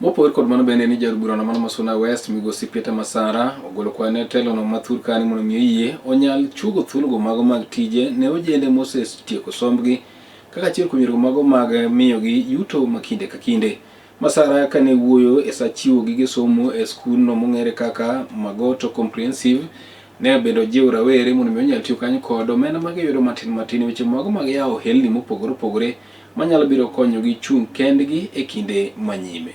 Mopogore kod mano bende ni jar burano mano Masuna West migosi Peter Masara ogolo kwane telono mathur kani mondo miyo yie onyal chuogo thuologo mago mag tije ne ojende mosetieko sombgi kaka achiel kuom yore mago mag miyogi yuto makinde ka kinde. Masara kane wuoyo e sa chiwo gige somo e skulno mong'ere kaka Magoto Comprehensive ne bendo jiwo rawere mondo miyo onyal tiyo kanyo kod omenda mag yudo matin weche mago mag yawo ohelni mopogore opogore manyalo biro konyogi chung' kendgi e kinde manyime.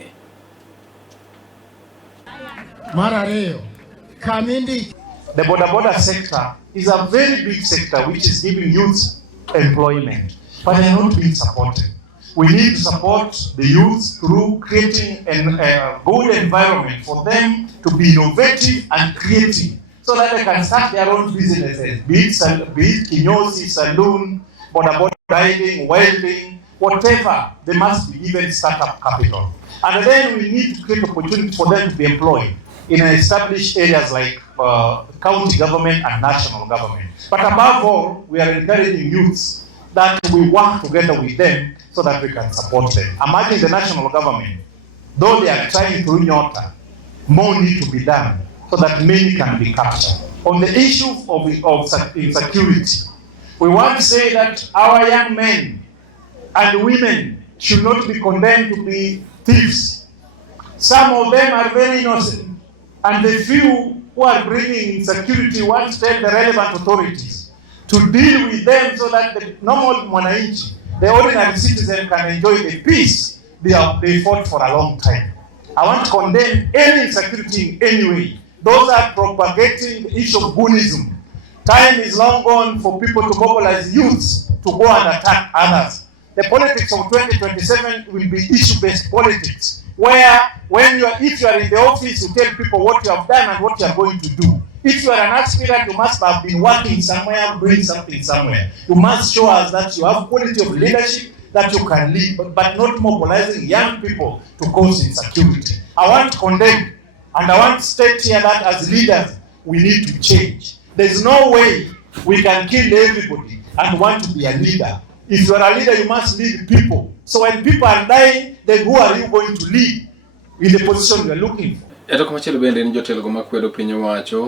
Marareo, Kamindi. The border sector is a very big sector which is giving youth employment, but they are not being supported. We need to support the youth through creating a good environment for them to be innovative and creative so that they can start their own businesses, be it kinyozi, saloon, border riding, welding, whatever. They must be given startup capital. And then we need to create opportunity for them to be employed in established areas like county government and national government. But above all, we are encouraging youths that we work together with them so that we can support them. Imagine the national government, though they are trying through Nyota, more need to be done so that many can be captured. On the issue of insecurity, we want to say that our young men and women should not be condemned to be thieves. Some of them are very innocent, and the few who are bringing insecurity want to tell the relevant authorities to deal with them so that the normal mwananchi, the ordinary citizen, can enjoy the peace they fought for a long time. I want to condemn any insecurity in any way. Those are propagating the issue of Buddhism. Time is long gone for people to mobilize youths to go and attack others. The politics of 2027 will be issue-based politics, where if you are in the office, you tell people what you have done and what you are going to do. If you are an aspirant, you must have been working somewhere, doing something somewhere. You must show us that you have quality of leadership, that you can lead, but not mobilizing young people to cause insecurity. I want to condemn, and I want to state here that as leaders, we need to change. There's no way we can kill everybody and want to be a leader. If you are a leader, you must lead people. So when people are dying, then who are you going to lead in the position you are looking for? Eto kama chelo bende ni jotelo go makwedo piny owacho